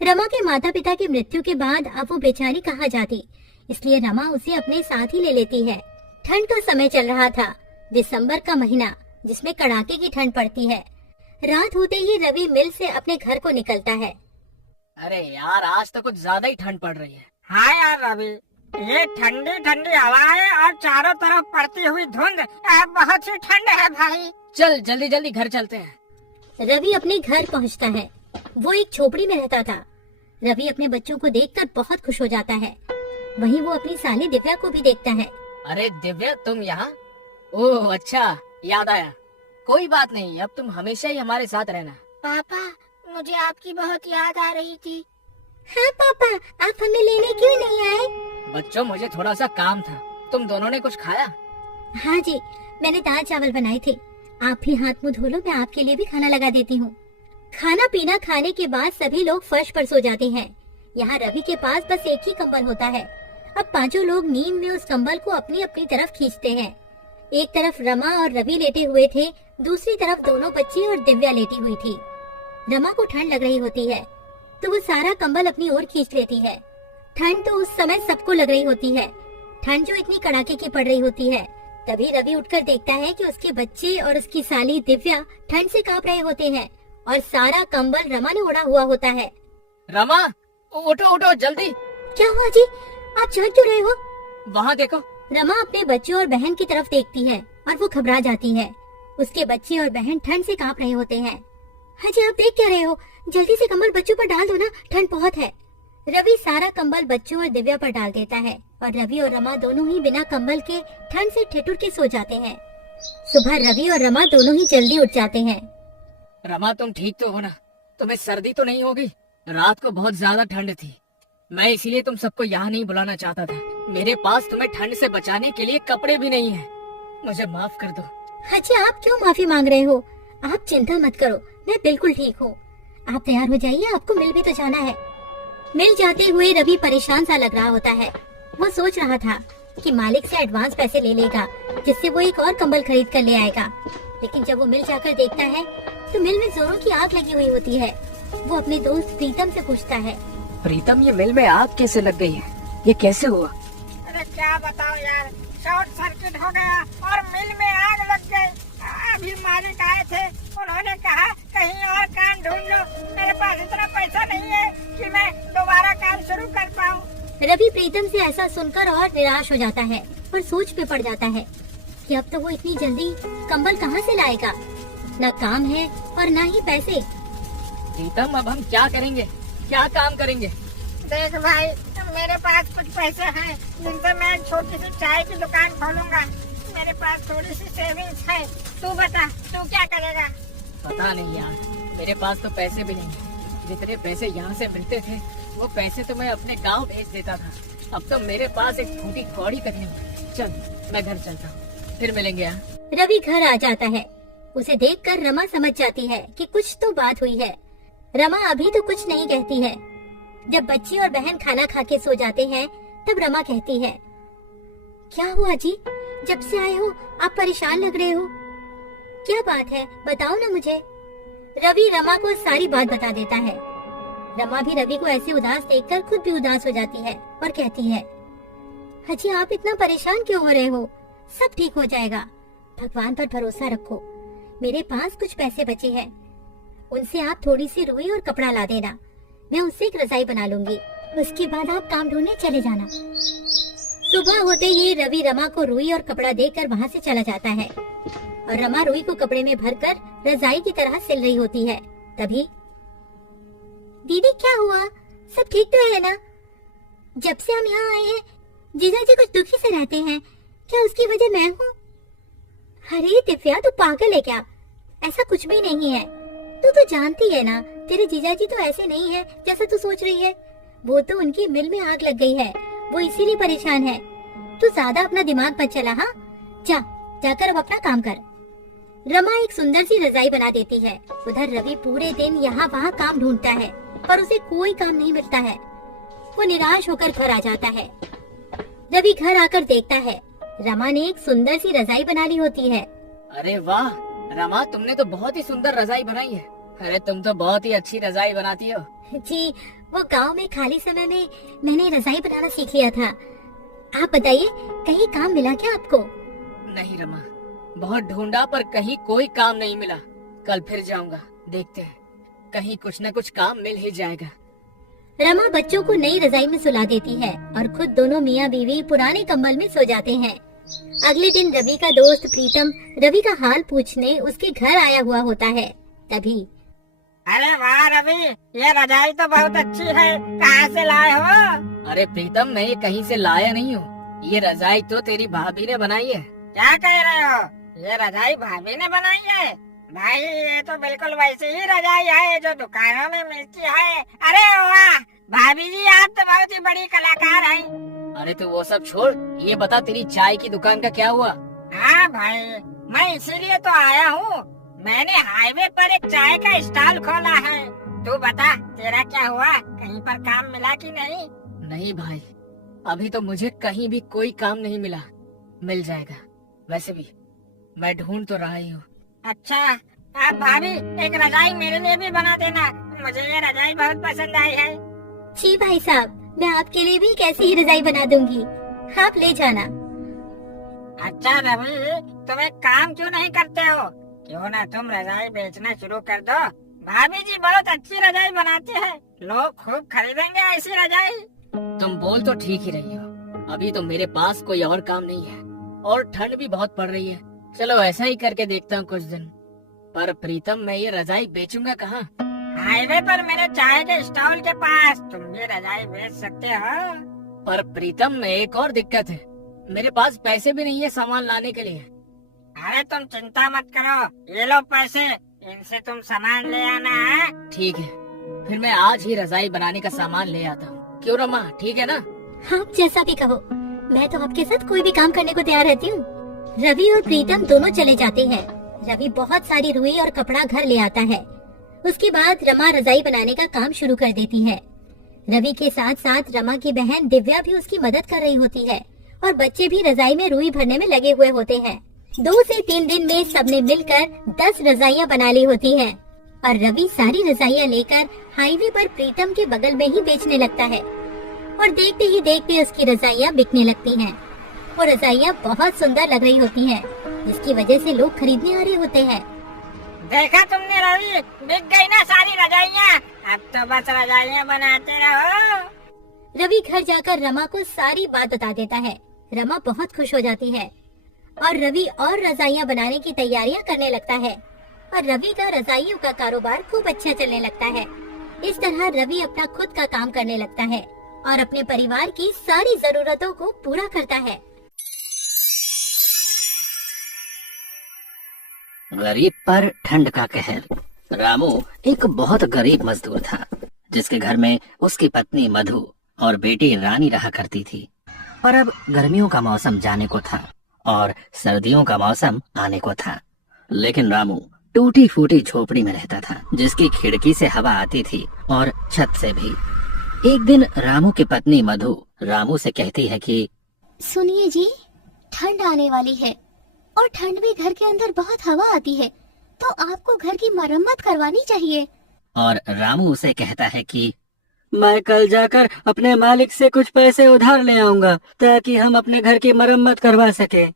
रमा के माता पिता की मृत्यु के बाद अब वो बेचारी कहाँ जाती, इसलिए रमा उसे अपने साथ ही ले लेती है। ठंड का समय चल रहा था, दिसंबर का महीना, जिसमें कड़ाके की ठंड पड़ती है। रात होते ही रवि मिल से अपने घर को निकलता है। अरे यार, आज तो कुछ ज्यादा ही ठंड पड़ रही है। हाँ यार रवि, ये ठंडी ठंडी हवाएं और चारों तरफ पड़ती हुई धुंध, बहुत ही ठंड है भाई। चल जल्दी जल्दी घर चलते हैं। रवि अपने घर पहुंचता है। वो एक झोपड़ी में रहता था। रवि अपने बच्चों को देखकर बहुत खुश हो जाता है। वहीं वो अपनी साली दिव्या को भी देखता है। अरे दिव्या, तुम यहाँ? ओह अच्छा, याद आया। कोई बात नहीं, अब तुम हमेशा ही हमारे साथ रहना। पापा, मुझे आपकी बहुत याद आ रही थी। हाँ पापा, आप हमें लेने क्यों नहीं आए? बच्चों, मुझे थोड़ा सा काम था। तुम दोनों ने कुछ खाया? हाँ जी, मैंने दाल चावल बनाए थे। आप भी हाथ मुंह धो लो, मैं आपके लिए भी खाना लगा देती हूँ। खाना पीना खाने के बाद सभी लोग फर्श पर सो जाते हैं। यहाँ रवि के पास बस एक ही कंबल होता है। अब पांचों लोग नींद में उस कंबल को अपनी अपनी तरफ खींचते हैं। एक तरफ रमा और रवि लेटे हुए थे, दूसरी तरफ दोनों बच्ची और दिव्या लेटी हुई थी। रमा को ठंड लग रही होती है तो वो सारा कंबल अपनी ओर खींच लेती है। ठंड तो उस समय सबको लग रही होती है, ठंड जो इतनी कड़ाके की पड़ रही होती है। तभी रवि उठकर देखता है कि उसके बच्चे और उसकी साली दिव्या ठंड से कांप रहे होते हैं और सारा कंबल रमा ने ओढ़ा हुआ होता है। रमा, उठो उठो जल्दी। क्या हुआ जी, आप चढ़ क्यों रहे हो? वहाँ देखो। रमा अपने बच्चों और बहन की तरफ देखती है और वो घबरा जाती है। उसके बच्चे और बहन ठंड से कांप रहे होते हैं। हाँ जी, आप देख क्या रहे हो? जल्दी से कंबल बच्चों पर डाल दो ना, ठंड बहुत है। रवि सारा कंबल बच्चों और दिव्या पर डाल देता है और रवि और रमा दोनों ही बिना कंबल के ठंड से ठिठुर के सो जाते हैं। सुबह रवि और रमा दोनों ही जल्दी उठ जाते हैं। रमा, तुम ठीक तो हो ना? तुम्हें सर्दी तो नहीं होगी? रात को बहुत ज्यादा ठंड थी, मैं इसीलिए तुम सबको यहाँ नहीं बुलाना चाहता था। मेरे पास तुम्हें ठंड से बचाने के लिए कपड़े भी नहीं है। मुझे माफ कर दो। हाँ जी, आप क्यों माफी मांग रहे हो? आप चिंता मत करो, मैं बिल्कुल ठीक हूँ। आप तैयार हो जाइए, आपको मिल भी तो जाना है। मिल जाते हुए रवि परेशान सा लग रहा होता है। वो सोच रहा था कि मालिक से एडवांस पैसे ले लेगा, जिससे वो एक और कंबल खरीद कर ले आएगा। लेकिन जब वो मिल जाकर देखता है तो मिल में जोरों की आग लगी हुई होती है। वो अपने दोस्त प्रीतम से पूछता है, प्रीतम, ये मिल में आग कैसे लग गई है? ये कैसे हुआ? अरे क्या बताओ यार, शॉर्ट सर्किट हो गया और मिल में आग लग गई। अभी मालिक आए थे, उन्होंने कहा कहीं और काम ढूंढ लो। मेरे पास इतना पैसा नहीं है कि मैं दोबारा काम शुरू कर पाऊँ। रवि प्रीतम से ऐसा सुनकर और निराश हो जाता है और सोच में पड़ जाता है कि अब तो वो इतनी जल्दी कंबल कहाँ से लाएगा। न काम है और न ही पैसे। प्रीतम, अब हम क्या करेंगे? क्या काम करेंगे? देख भाई, मेरे पास कुछ पैसे हैं जिनसे मैं एक छोटी सी चाय की दुकान खोलूंगा। मेरे पास थोड़ी सी सेविंग्स है। तू बता, तू क्या करेगा? पता नहीं यार, मेरे पास तो पैसे भी नहीं। जितने पैसे यहाँ से मिलते थे वो पैसे तो मैं अपने गांव भेज देता था। अब तो मेरे पास एक फूटी कौड़ी करनी है। चल, मैं घर चलता हूँ, फिर मिलेंगे यहाँ। रवि घर आ जाता है। उसे देखकर रमा समझ जाती है कि कुछ तो बात हुई है। रमा अभी तो कुछ नहीं कहती है। जब बच्ची और बहन खाना खा के सो जाते हैं तब रमा कहती है, क्या हुआ जी, जब से आए हो आप परेशान लग रहे हो? क्या बात है, बताओ ना मुझे। रवि रमा को सारी बात बता देता है। रमा भी रवि को ऐसे उदास देखकर खुद भी उदास हो जाती है और कहती है, हाजी आप इतना परेशान क्यों हो रहे हो? सब ठीक हो जाएगा, भगवान पर भरोसा रखो। मेरे पास कुछ पैसे बचे हैं, उनसे आप थोड़ी सी रुई और कपड़ा ला देना, मैं उससे एक रजाई बना लूंगी। उसके बाद आप काम ढूंढने चले जाना। सुबह होते ही रवि रमा को रुई और कपड़ा देकर वहाँ से चला जाता है और रमा रुई को कपड़े में भरकर रजाई की तरह सिल रही होती है। तभी, दीदी क्या हुआ, सब ठीक तो है ना? जब से हम यहाँ आए हैं जीजा जी कुछ दुखी से रहते हैं, क्या उसकी वजह मैं हूँ? अरे दिव्या, तू पागल है क्या? ऐसा कुछ भी नहीं है। तू तो जानती है ना, तेरे जीजा जी तो ऐसे नहीं है जैसा तू सोच रही है। वो तो उनकी मिल में आग लग गई है, वो इसीलिए परेशान है। तू ज्यादा अपना दिमाग मत चला। हाँ, जाकर अब अपना काम कर। रमा एक सुंदर सी रजाई बना देती है। उधर रवि पूरे दिन यहाँ वहाँ काम ढूंढता है पर उसे कोई काम नहीं मिलता है। वो निराश होकर घर आ जाता है। रवि घर आकर देखता है रमा ने एक सुंदर सी रजाई बना ली होती है। अरे वाह रमा, तुमने तो बहुत ही सुंदर रजाई बनाई है। अरे तुम तो बहुत ही अच्छी रजाई बनाती हो। जी, वो गांव में खाली समय में मैंने रजाई बनाना सीख लिया था। आप बताइए, कहीं काम मिला क्या आपको? नहीं रमा, बहुत ढूंढा पर कहीं कोई काम नहीं मिला। कल फिर जाऊंगा, देखते हैं, कहीं कुछ न कुछ काम मिल ही जाएगा। रमा बच्चों को नई रजाई में सुला देती है और खुद दोनों मियाँ बीवी पुराने कंबल में सो जाते हैं। अगले दिन रवि का दोस्त प्रीतम रवि का हाल पूछने उसके घर आया हुआ होता है। तभी अरे वाह रवि, ये रजाई तो बहुत अच्छी है, कहाँ से लाए हो? अरे प्रीतम, मैं ये कहीं से लाया नहीं हूँ। ये रजाई तो तेरी भाभी ने बनाई है। क्या कह रहे हो? ये रजाई भाभी ने बनाई है? भाई ये तो बिल्कुल वैसी ही रजाई है जो दुकानों में मिलती है। अरे वाह भाभी जी, आप तो बहुत ही बड़ी कलाकार हैं। अरे तो वो सब छोड़, ये बता तेरी चाय की दुकान का क्या हुआ? हाँ भाई, मैं इसीलिए तो आया हूँ। मैंने हाईवे पर एक चाय का स्टॉल खोला है। तू बता, तेरा क्या हुआ? कहीं पर काम मिला कि नहीं? नहीं भाई, अभी तो मुझे कहीं भी कोई काम नहीं मिला। मिल जाएगा, वैसे भी मैं ढूंढ तो रहा ही हूँ। अच्छा, आप भाभी एक रजाई मेरे लिए भी बना देना, मुझे ये रजाई बहुत पसंद आई है। जी भाई साहब, मैं आपके लिए भी कैसी ही रजाई बना दूंगी, आप ले जाना। अच्छा रवि, तुम एक काम क्यों नहीं करते हो? क्यों ना तुम रजाई बेचना शुरू कर दो? भाभी जी बहुत अच्छी रजाई बनाती है, लोग खूब खरीदेंगे ऐसी रजाई। तुम बोल तो ठीक ही रही हो, अभी तो मेरे पास कोई और काम नहीं है और ठंड भी बहुत पड़ रही है। चलो ऐसा ही करके देखता हूँ कुछ दिन। पर प्रीतम, मैं ये रजाई बेचूंगा कहाँ? हाईवे पर मेरे चाय के स्टॉल के पास तुम ये रजाई बेच सकते हो। पर प्रीतम, में एक और दिक्कत है, मेरे पास पैसे भी नहीं है सामान लाने के लिए। अरे तुम चिंता मत करो, ये लो पैसे, इनसे तुम सामान ले आना है। ठीक है, फिर मैं आज ही रजाई बनाने का सामान ले आता हूँ। क्यों रमा, ठीक है ना? आप जैसा भी कहो, मैं तो आपके साथ कोई भी काम करने को तैयार रहती हूँ। रवि और प्रीतम दोनों चले जाते हैं। रवि बहुत सारी रुई और कपड़ा घर ले आता है। उसके बाद रमा रजाई बनाने का काम शुरू कर देती है। रवि के साथ साथ रमा की बहन दिव्या भी उसकी मदद कर रही होती है और बच्चे भी रजाई में रुई भरने में लगे हुए होते हैं। 2 से 3 दिन में सबने मिलकर 10 रजाइयाँ बना ली होती हैं और रवि सारी रजाइयाँ लेकर हाईवे पर प्रीतम के बगल में ही बेचने लगता है और देखते ही देखते उसकी रजाइयाँ बिकने लगती हैं। वो रजाइयाँ बहुत सुंदर लग रही होती हैं, जिसकी वजह से लोग खरीदने आ रहे होते हैं। देखा तुमने रवि, बिक गई ना सारी रजाइयाँ। अब तो बस रजाइयाँ बनाते रहो। रवि घर जाकर रमा को सारी बात बता देता है। रमा बहुत खुश हो जाती है और रवि और रजाइयाँ बनाने की तैयारियां करने लगता है और रवि का रजाइयों का कारोबार खूब अच्छा चलने लगता है। इस तरह रवि अपना खुद का काम करने लगता है और अपने परिवार की सारी जरूरतों को पूरा करता है। गरीब पर ठंड का कहर। रामू एक बहुत गरीब मजदूर था, जिसके घर में उसकी पत्नी मधु और बेटी रानी रहा करती थी। पर अब गर्मियों का मौसम जाने को था और सर्दियों का मौसम आने को था, लेकिन रामू टूटी फूटी झोपड़ी में रहता था, जिसकी खिड़की से हवा आती थी और छत से भी। एक दिन रामू की पत्नी मधु रामू से कहती है कि सुनिए जी, ठंड आने वाली है और ठंड में घर के अंदर बहुत हवा आती है, तो आपको घर की मरम्मत करवानी चाहिए। और रामू उसे कहता है कि मैं कल जाकर अपने मालिक से कुछ पैसे उधार ले आऊंगा ताकि हम अपने घर की मरम्मत करवा सके।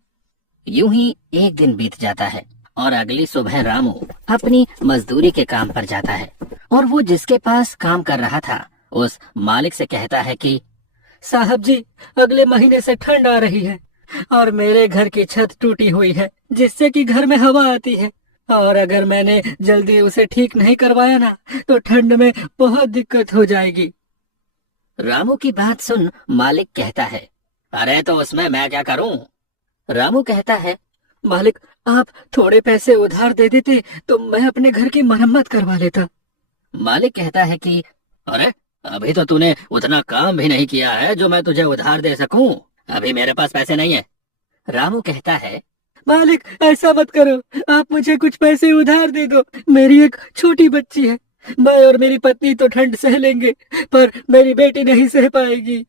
यूं ही एक दिन बीत जाता है और अगली सुबह रामू अपनी मजदूरी के काम पर जाता है और वो जिसके पास काम कर रहा था उस मालिक से कहता है कि साहब जी, अगले महीने से ठंड आ रही है और मेरे घर की छत टूटी हुई है, जिससे कि घर में हवा आती है, और अगर मैंने जल्दी उसे ठीक नहीं करवाया ना तो ठंड में बहुत दिक्कत हो जाएगी। रामू की बात सुन मालिक कहता है, अरे तो उसमें मैं क्या करूं? रामू कहता है, मालिक आप थोड़े पैसे उधार दे देते तो मैं अपने घर की मरम्मत करवा लेता। मालिक कहता है कि अरे अभी तो तूने उतना काम भी नहीं किया है जो मैं तुझे उधार दे सकूं, अभी मेरे पास पैसे नहीं है। रामू कहता है, मालिक ऐसा मत करो, आप मुझे कुछ पैसे उधार दे दो, मेरी एक छोटी बच्ची है, मैं और मेरी पत्नी तो ठंड सह लेंगे पर मेरी बेटी नहीं सह पाएगी।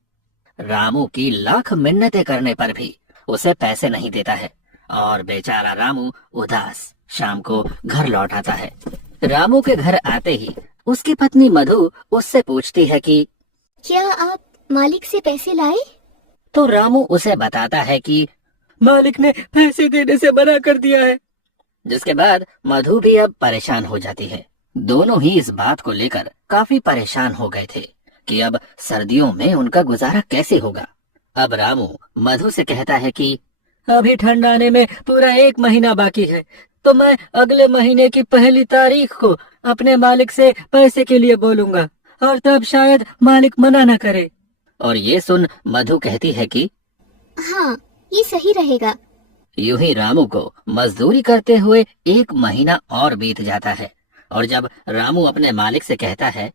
रामू की लाख मिन्नतें करने पर भी उसे पैसे नहीं देता है और बेचारा रामू उदास शाम को घर लौट आता है। रामू के घर आते ही उसकी पत्नी मधु उससे पूछती है कि क्या आप मालिक से पैसे लाए? तो रामू उसे बताता है कि मालिक ने पैसे देने से मना कर दिया है। जिसके बाद मधु भी अब परेशान हो जाती है। दोनों ही इस बात को लेकर काफी परेशान हो गए थे कि अब सर्दियों में उनका गुजारा कैसे होगा। अब रामू मधु से कहता है कि अभी ठंड आने में पूरा 1 महीना बाकी है, तो मैं अगले महीने की 1 तारीख को अपने मालिक से पैसे के लिए बोलूंगा और तब शायद मालिक मना न करे। और ये सुन मधु कहती है कि हाँ, ये सही रहेगा। यूं ही रामू को मजदूरी करते हुए 1 महीना और बीत जाता है। और जब रामू अपने मालिक से कहता है,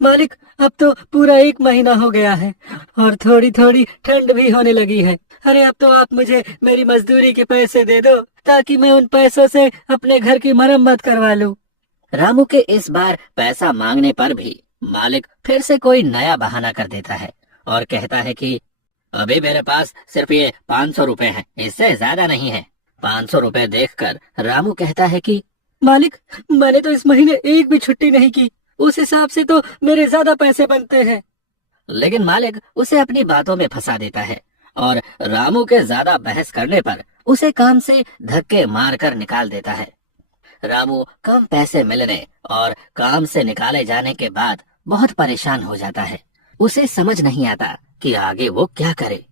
मालिक अब तो पूरा 1 महीना हो गया है और थोड़ी थोड़ी ठंड भी होने लगी है, अरे अब तो आप मुझे मेरी मजदूरी के पैसे दे दो ताकि मैं उन पैसों से अपने घर की मरम्मत करवा लूं। रामू के इस बार पैसा मांगने पर भी मालिक फिर से कोई नया बहाना कर देता है और कहता है कि अभी मेरे पास सिर्फ ये 500 रुपए हैं, इससे ज्यादा नहीं है। 500 रुपए देखकर रामू कहता है कि मालिक, मैंने तो इस महीने एक भी छुट्टी नहीं की, उस हिसाब से तो मेरे ज्यादा पैसे बनते हैं। लेकिन मालिक उसे अपनी बातों में फंसा देता है और रामू के ज्यादा बहस करने पर उसे काम से धक्के मारकर निकाल देता है। रामू कम पैसे मिलने और काम से निकाले जाने के बाद बहुत परेशान हो जाता है। उसे समझ नहीं आता कि आगे वो क्या करे।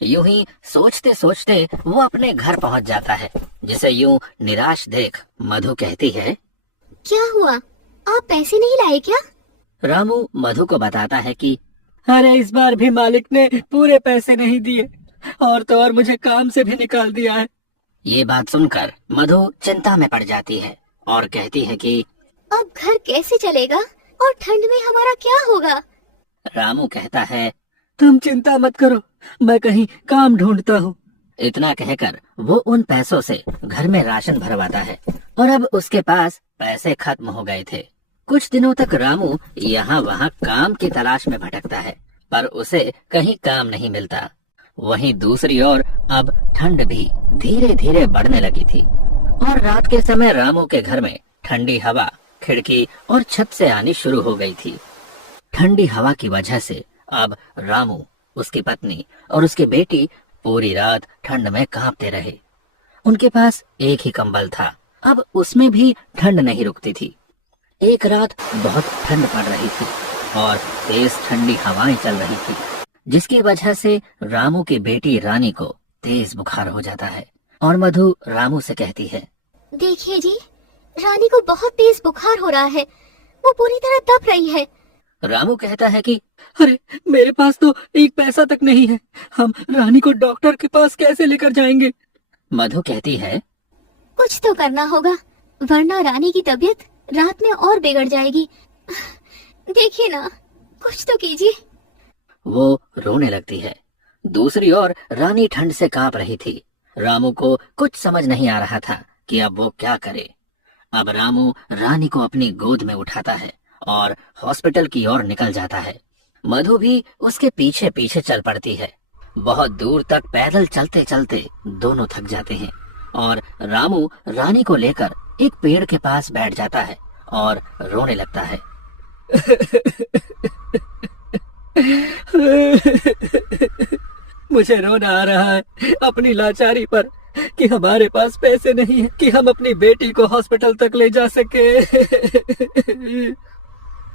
यूं ही सोचते सोचते वो अपने घर पहुंच जाता है, जिसे यूं निराश देख मधु कहती है, क्या हुआ, आप पैसे नहीं लाए क्या? रामू मधु को बताता है कि अरे इस बार भी मालिक ने पूरे पैसे नहीं दिए और तो और मुझे काम से भी निकाल दिया है। ये बात सुनकर मधु चिंता में पड़ जाती है और कहती है कि अब घर कैसे चलेगा और ठंड में हमारा क्या होगा? रामू कहता है, तुम चिंता मत करो, मैं कहीं काम ढूंढता हूँ। इतना कहकर वो उन पैसों से घर में राशन भरवाता है और अब उसके पास पैसे खत्म हो गए थे। कुछ दिनों तक रामू यहाँ वहाँ काम की तलाश में भटकता है, पर उसे कहीं काम नहीं मिलता। वहीं दूसरी ओर अब ठंड भी धीरे धीरे बढ़ने लगी थी और रात के समय रामू के घर में ठंडी हवा खिड़की और छत से आनी शुरू हो गई थी। ठंडी हवा की वजह से अब रामू, उसकी पत्नी और उसकी बेटी पूरी रात ठंड में कांपते रहे। उनके पास एक ही कंबल था, अब उसमें भी ठंड नहीं रुकती थी। एक रात बहुत ठंड पड़ रही थी और तेज ठंडी हवाएं चल रही थी, जिसकी वजह से रामू की बेटी रानी को तेज बुखार हो जाता है। और मधु रामू से कहती है, देखिए जी, रानी को बहुत तेज बुखार हो रहा है, वो पूरी तरह तप रही है। रामू कहता है कि अरे मेरे पास तो 1 पैसा तक नहीं है, हम रानी को डॉक्टर के पास कैसे लेकर जाएंगे? मधु कहती है, कुछ तो करना होगा, वरना रानी की तबीयत रात में और बिगड़ जाएगी। देखिए ना, कुछ तो कीजिए। वो रोने लगती है। दूसरी ओर रानी ठंड से कांप रही थी। रामू को कुछ समझ नहीं आ रहा था कि अब वो क्या करे। अब रामू रानी को अपनी गोद में उठाता है और हॉस्पिटल की ओर निकल जाता है। मधु भी उसके पीछे पीछे चल पड़ती है। बहुत दूर तक पैदल चलते चलते दोनों थक जाते हैं और रामू रानी को लेकर एक पेड़ के पास बैठ जाता है और रोने लगता है। मुझे रोना आ रहा है अपनी लाचारी पर कि हमारे पास पैसे नहीं है कि हम अपनी बेटी को हॉस्पिटल तक ले जा सके।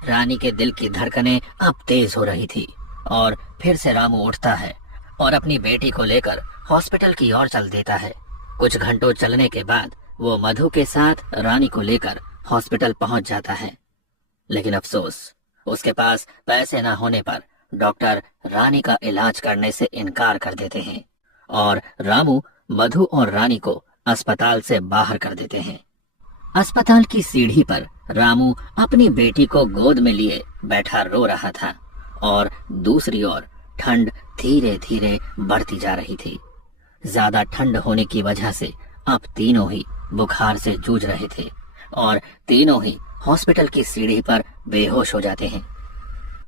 रानी के दिल की धड़कनें अब तेज हो रही थी और फिर से रामू उठता है और अपनी बेटी को लेकर हॉस्पिटल की ओर चल देता है। कुछ घंटों चलने के बाद वो मधु के साथ रानी को लेकर हॉस्पिटल पहुंच जाता है। लेकिन अफसोस, उसके पास पैसे न होने पर डॉक्टर रानी का इलाज करने से इनकार कर देते हैं और रामू मधु और रानी को अस्पताल से बाहर कर देते हैं। अस्पताल की सीढ़ी पर रामू अपनी बेटी को गोद में लिए बैठा रो रहा था और दूसरी ओर ठंड धीरे धीरे बढ़ती जा रही थी। ज्यादा ठंड होने की वजह से अब तीनों ही बुखार से जूझ रहे थे और तीनों ही हॉस्पिटल की सीढ़ी पर बेहोश हो जाते हैं।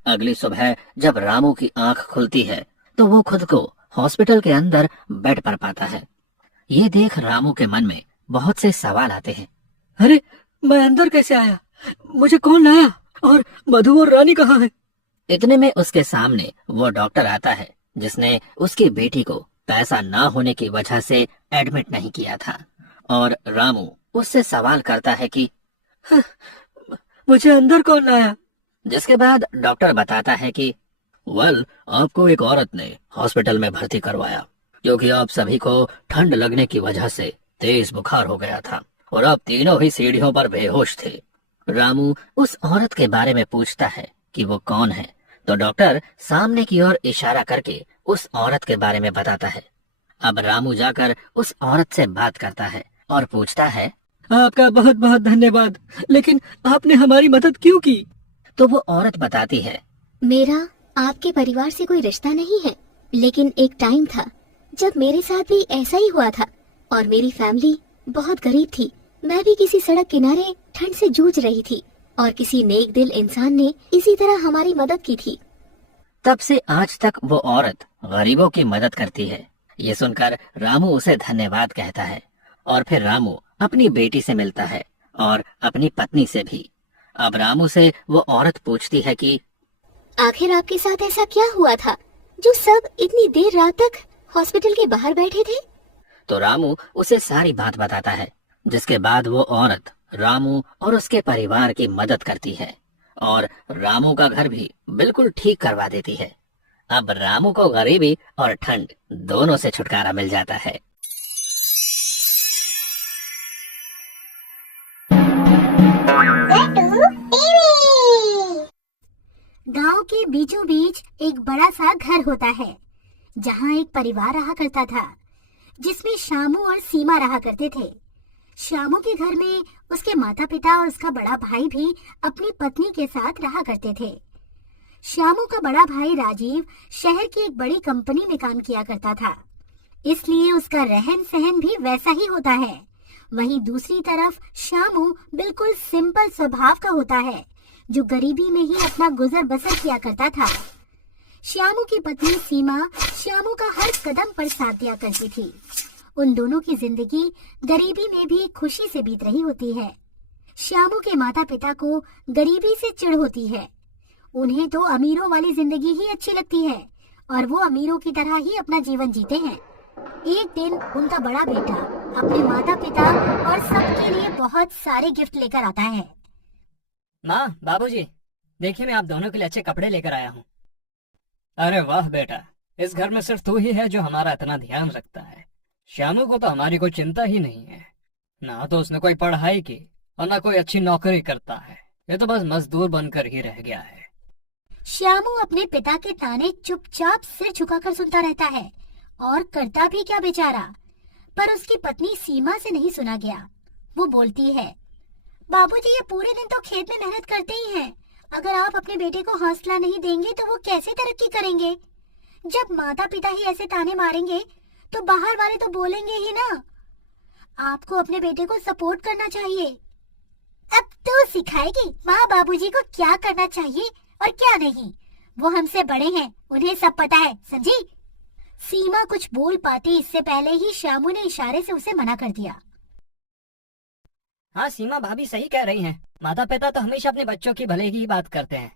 अगली सुबह जब रामू की आंख खुलती है तो वो खुद को हॉस्पिटल के अंदर बेड पर पाता है। ये देख रामू के मन में बहुत से सवाल आते हैं। अरे मैं अंदर कैसे आया? मुझे कौन लाया? और मधु और रानी कहाँ है? इतने में उसके सामने वो डॉक्टर आता है जिसने उसकी बेटी को पैसा ना होने की वजह से एडमिट नहीं किया था। और रामू उससे सवाल करता है कि "हाँ, मुझे अंदर कौन लाया?" जिसके बाद डॉक्टर बताता है कि आपको एक औरत ने हॉस्पिटल में भर्ती करवाया क्योंकि आप सभी को ठंड लगने की वजह से तेज बुखार हो गया था और आप तीनों ही सीढ़ियों पर बेहोश थे। रामू उस औरत के बारे में पूछता है कि वो कौन है, तो डॉक्टर सामने की ओर इशारा करके उस औरत के बारे में बताता है। अब रामू जाकर उस औरत से बात करता है और पूछता है, आपका बहुत बहुत धन्यवाद, लेकिन आपने हमारी मदद क्यों की? तो वो औरत बताती है, मेरा आपके परिवार से कोई रिश्ता नहीं है, लेकिन एक टाइम था जब मेरे साथ भी ऐसा ही हुआ था और मेरी फैमिली बहुत गरीब थी। मैं भी किसी सड़क किनारे ठंड से जूझ रही थी और किसी नेक दिल इंसान ने इसी तरह हमारी मदद की थी। तब से आज तक वो औरत गरीबों की मदद करती है। ये सुनकर रामू उसे धन्यवाद कहता है और फिर रामू अपनी बेटी से मिलता है और अपनी पत्नी से भी। अब रामू से वो औरत पूछती है कि आखिर आपके साथ ऐसा क्या हुआ था जो सब इतनी देर रात तक हॉस्पिटल के बाहर बैठे थे? तो रामू उसे सारी बात बताता है, जिसके बाद वो औरत रामू और उसके परिवार की मदद करती है और रामू का घर भी बिल्कुल ठीक करवा देती है। अब रामू को गरीबी और ठंड दोनों से छुटकारा मिल जाता है। गांव के बीचों बीच एक बड़ा सा घर होता है जहां एक परिवार रहा करता था जिसमें शामू और सीमा रहा करते थे। शामू के घर में उसके माता पिता और उसका बड़ा भाई भी अपनी पत्नी के साथ रहा करते थे। शामू का बड़ा भाई राजीव शहर की एक बड़ी कंपनी में काम किया करता था, इसलिए उसका रहन सहन भी वैसा ही होता है। वहीं दूसरी तरफ शामू बिल्कुल सिंपल स्वभाव का होता है जो गरीबी में ही अपना गुजर बसर किया करता था। श्यामू की पत्नी सीमा श्यामू का हर कदम पर साथ दिया करती थी। उन दोनों की जिंदगी गरीबी में भी खुशी से बीत रही होती है। श्यामू के माता पिता को गरीबी से चिढ़ होती है। उन्हें तो अमीरों वाली जिंदगी ही अच्छी लगती है और वो अमीरों की तरह ही अपना जीवन जीते हैं। एक दिन उनका बड़ा बेटा अपने माता पिता और सबके लिए बहुत सारे गिफ्ट लेकर आता है। माँ, बाबूजी, देखिए मैं आप दोनों के लिए अच्छे कपड़े लेकर आया हूँ। अरे वाह बेटा, इस घर में सिर्फ तू ही है जो हमारा इतना ध्यान रखता है। श्यामू को तो हमारी कोई चिंता ही नहीं है। ना तो उसने कोई पढ़ाई की और ना कोई अच्छी नौकरी करता है। ये तो बस मजदूर बनकर ही रह गया है। श्यामू अपने पिता के ताने चुपचाप सिर झुकाकर सुनता रहता है और करता भी क्या बेचारा। पर उसकी पत्नी सीमा से नहीं सुना गया। वो बोलती है, बाबूजी ये पूरे दिन तो खेत में मेहनत करते ही हैं। अगर आप अपने बेटे को हौसला नहीं देंगे तो वो कैसे तरक्की करेंगे? जब माता पिता ही ऐसे ताने मारेंगे तो बाहर वाले तो बोलेंगे ही ना। आपको अपने बेटे को सपोर्ट करना चाहिए। अब तो सिखाएगी माँ बाबूजी को क्या करना चाहिए और क्या नहीं। वो हमसे बड़े हैं, उन्हें सब पता है, समझी? सीमा कुछ बोल पाती इससे पहले ही श्यामू ने इशारे से उसे मना कर दिया। हाँ, सीमा भाभी सही कह रही हैं। माता पिता तो हमेशा अपने बच्चों की भले की ही बात करते हैं।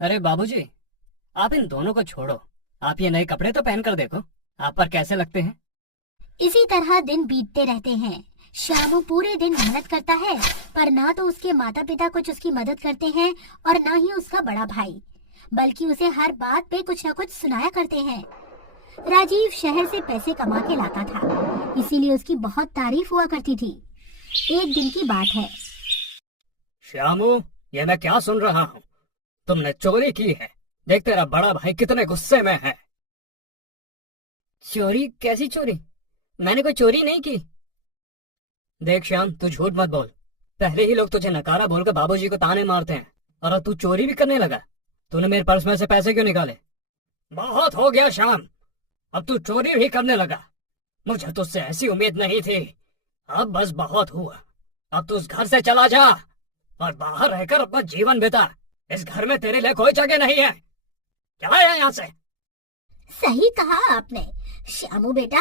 अरे बाबूजी, आप इन दोनों को छोड़ो। आप ये नए कपड़े तो पहन कर देखो, आप पर कैसे लगते हैं। इसी तरह दिन बीतते रहते हैं। श्यामू पूरे दिन मेहनत करता है, पर ना तो उसके माता पिता कुछ उसकी मदद करते हैं और ना ही उसका बड़ा भाई, बल्कि उसे हर बात पे कुछ न कुछ सुनाया करते हैं। राजीव शहर से पैसे कमा के लाता था, इसीलिए उसकी बहुत तारीफ हुआ करती थी। एक दिन की बात है। श्यामू, ये मैं क्या सुन रहा हूँ? तुमने चोरी की है। देख तेरा बड़ा भाई कितने गुस्से में है। चोरी? कैसी चोरी? मैंने कोई चोरी नहीं की। देख श्याम, तू झूठ मत बोल। पहले ही लोग तुझे नकारा बोलकर बाबूजी को ताने मारते हैं और अब तू चोरी भी करने लगा। तूने मेरे पर्स में से पैसे क्यों निकाले? बहुत हो गया श्याम, अब तू चोरी भी करने लगा। मुझे तुझसे ऐसी उम्मीद नहीं थी। अब बस बहुत हुआ। अब तू उस घर से चला जा और बाहर रहकर अपना जीवन बिता। इस घर में तेरे लिए कोई जगह नहीं है। चला जा यहाँ से। सही कहा आपने श्यामू बेटा,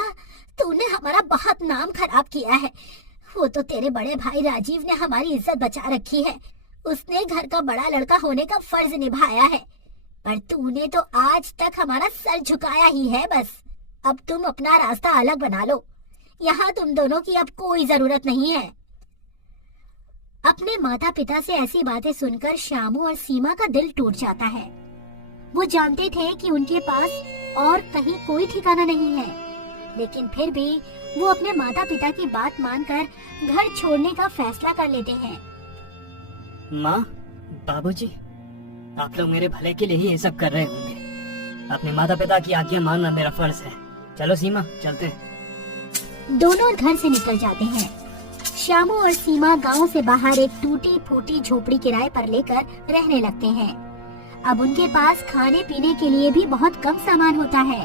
तूने हमारा बहुत नाम खराब किया है। वो तो तेरे बड़े भाई राजीव ने हमारी इज्जत बचा रखी है। उसने घर का बड़ा लड़का होने का फर्ज निभाया है, पर तूने तो आज तक हमारा सर झुकाया ही है। बस अब तुम अपना रास्ता अलग बना लो, यहाँ तुम दोनों की अब कोई जरूरत नहीं है। अपने माता पिता से ऐसी बातें सुनकर श्यामू और सीमा का दिल टूट जाता है। वो जानते थे कि उनके पास और कहीं कोई ठिकाना नहीं है, लेकिन फिर भी वो अपने माता पिता की बात मानकर घर छोड़ने का फैसला कर लेते हैं। माँ, बाबूजी, आप लोग मेरे भले के लिए ही ये सब कर रहे होंगे। अपने माता पिता की आज्ञा मानना मेरा फर्ज है। चलो सीमा, चलते हैं। दोनों घर से निकल जाते हैं। श्यामू और सीमा गांव से बाहर एक टूटी फूटी झोपड़ी किराए पर लेकर रहने लगते हैं। अब उनके पास खाने पीने के लिए भी बहुत कम सामान होता है।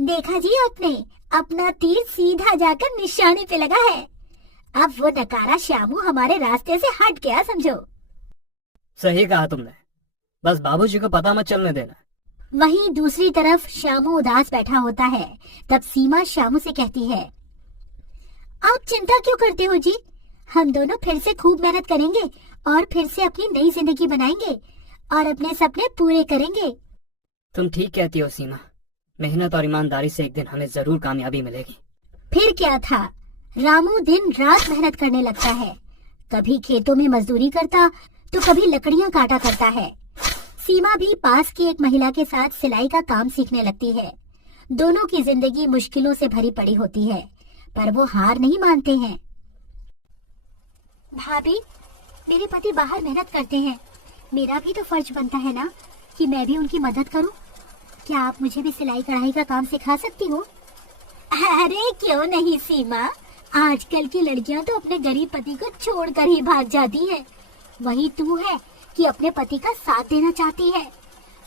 देखा जी आपने, अपना तीर सीधा जाकर निशाने पे लगा है। अब वो नकारा श्यामू हमारे रास्ते से हट गया, समझो। सही कहा तुमने, बस बाबूजी को पता मत चलने देना। वहीं दूसरी तरफ श्यामू उदास बैठा होता है। तब सीमा श्यामू से कहती है, आप चिंता क्यों करते हो जी? हम दोनों फिर से खूब मेहनत करेंगे और फिर से अपनी नई जिंदगी बनाएंगे और अपने सपने पूरे करेंगे। तुम ठीक कहती हो सीमा, मेहनत और ईमानदारी से एक दिन हमें जरूर कामयाबी मिलेगी। फिर क्या था, रामू दिन रात मेहनत करने लगता है। कभी खेतों में मजदूरी करता तो कभी लकड़ियां काटा करता है। सीमा भी पास की एक महिला के साथ सिलाई का काम सीखने लगती है। दोनों की जिंदगी मुश्किलों से भरी पड़ी होती है, पर वो हार नहीं मानते हैं। भाभी, मेरे पति बाहर मेहनत करते हैं, मेरा भी तो फर्ज बनता है ना कि मैं भी उनकी मदद करूं। क्या आप मुझे भी सिलाई कढ़ाई का काम सिखा सकती हो? अरे क्यों नहीं सीमा, आजकल की लड़कियां तो अपने गरीब पति को छोड़कर ही भाग जाती हैं। वही तू है कि अपने पति का साथ देना चाहती है।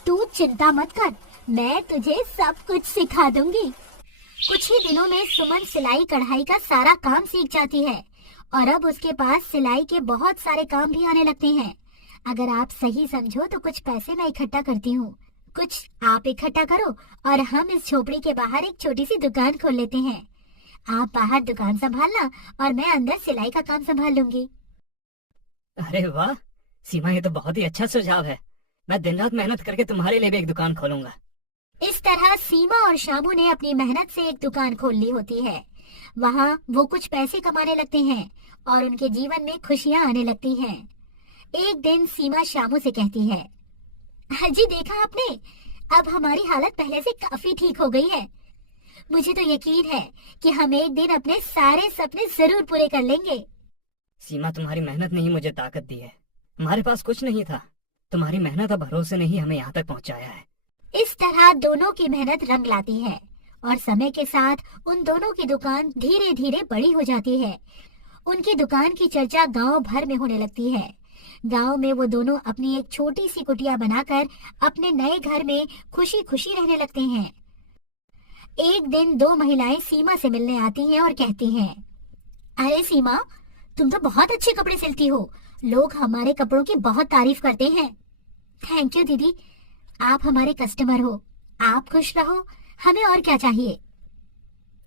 तू चिंता मत कर, मैं तुझे सब कुछ सिखा दूंगी। कुछ ही दिनों में सुमन सिलाई कढ़ाई का सारा काम सीख जाती है और अब उसके पास सिलाई के बहुत सारे काम भी आने लगते हैं। अगर आप सही समझो तो कुछ पैसे मैं इकट्ठा करती हूँ, कुछ आप इकट्ठा करो और हम इस झोपड़ी के बाहर एक छोटी सी दुकान खोल लेते हैं। आप बाहर दुकान संभालना और मैं अंदर सिलाई का काम संभाल लूंगी। अरे वाह सीमा, ये तो बहुत ही अच्छा सुझाव है। मैं दिन रात मेहनत करके तुम्हारे लिए भी एक दुकान खोलूंगा। इस तरह सीमा और शामू ने अपनी मेहनत से एक दुकान खोल ली होती है। वहाँ वो कुछ पैसे कमाने लगते हैं और उनके जीवन में खुशियाँ आने लगती हैं। एक दिन सीमा शामू से कहती है, जी देखा आपने, अब हमारी हालत पहले से काफी ठीक हो गई है। मुझे तो यकीन है कि हम एक दिन अपने सारे सपने जरूर पूरे कर लेंगे। सीमा, तुम्हारी मेहनत ने ही मुझे ताकत दी है। हमारे पास कुछ नहीं था, तुम्हारी मेहनत और भरोसे ने ही हमें यहाँ तक पहुँचाया है। इस तरह दोनों की मेहनत रंग लाती है और समय के साथ उन दोनों की दुकान धीरे धीरे बड़ी हो जाती है। उनकी दुकान की चर्चा गांव भर में होने लगती है। गांव में वो दोनों अपनी एक छोटी सी कुटिया बनाकर अपने नए घर में खुशी खुशी रहने लगते हैं। एक दिन दो महिलाएं सीमा से मिलने आती हैं और कहती हैं, अरे सीमा, तुम तो बहुत अच्छे कपड़े सिलती हो, लोग हमारे कपड़ों की बहुत तारीफ करते हैं। थैंक यू दीदी, आप हमारे कस्टमर हो, आप खुश रहो, हमें और क्या चाहिए।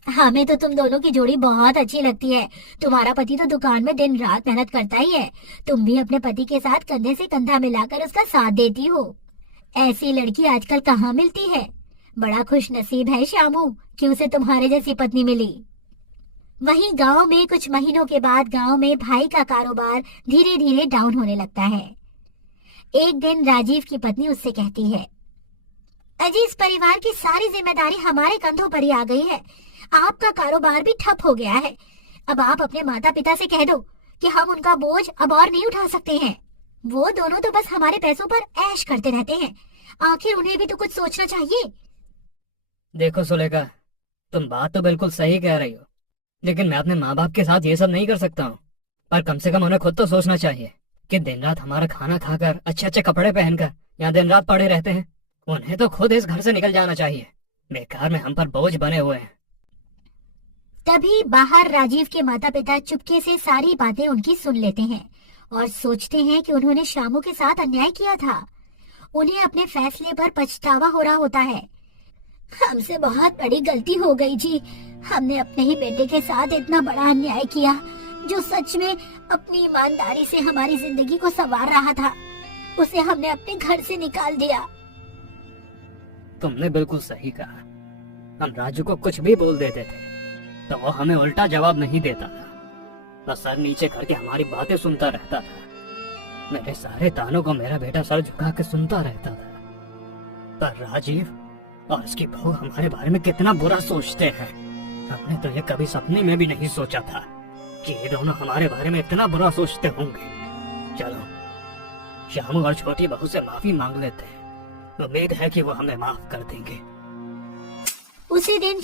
हमें तो तुम दोनों की जोड़ी बहुत अच्छी लगती है। तुम्हारा पति तो दुकान में दिन रात मेहनत करता ही है, तुम भी अपने पति के साथ कंधे से कंधा मिलाकर उसका साथ देती हो। ऐसी लड़की आजकल कहाँ मिलती है। बड़ा खुश नसीब है श्यामू कि उसे तुम्हारे जैसी पत्नी मिली। वहीं गांव में कुछ महीनों के बाद गांव में भाई का कारोबार धीरे धीरे डाउन होने लगता है। एक दिन राजीव की पत्नी उससे कहती है, अजी इस परिवार की सारी जिम्मेदारी हमारे कंधों पर ही आ गई है। आपका कारोबार भी ठप हो गया है। अब आप अपने माता पिता से कह दो कि हम उनका बोझ अब और नहीं उठा सकते हैं। वो दोनों तो बस हमारे पैसों पर ऐश करते रहते हैं, आखिर उन्हें भी तो कुछ सोचना चाहिए। देखो सुलेखा, तुम बात तो बिल्कुल सही कह रही हो, लेकिन मैं अपने माँ बाप के साथ ये सब नहीं कर सकता हूँ। पर कम से कम उन्हें खुद तो सोचना चाहिए कि दिन रात हमारा खाना खाकर अच्छे अच्छे कपड़े पहनकर यहाँ दिन रात पड़े रहते हैं। उन्हें तो खुद इस घर से निकल जाना चाहिए, बेकार में हम पर बोझ बने हुए हैं। तभी बाहर राजीव के माता पिता चुपके से सारी बातें उनकी सुन लेते हैं और सोचते हैं कि उन्होंने शामू के साथ अन्याय किया था। उन्हें अपने फैसले पर पछतावा हो रहा होता है। हमसे बहुत बड़ी गलती हो गई जी, हमने अपने ही बेटे के साथ इतना बड़ा अन्याय किया जो सच में अपनी ईमानदारी से हमारी जिंदगी को संवार रहा था, उसे हमने अपने घर से निकाल दिया। तुमने बिल्कुल सही कहा। हम राजू को कुछ भी बोल देते थे तो वो हमें उल्टा जवाब नहीं देता था, बस सर नीचे करके हमारी बातें सुनता रहता था। मेरे सारे तानों को मेरा बेटा सर झुका के सुनता रहता था। पर राजीव और उसकी बहू हमारे बारे में कितना बुरा सोचते हैं। हमने तो ये कभी सपने में भी नहीं सोचा था कि ये दोनों हमारे बारे में इतना बुरा सोचते होंगे। चलो श्यामू और छोटी बहू से माफी मांग लेते हैं, उम्मीद है कि वो हमें माफ कर देंगे। उसी दिन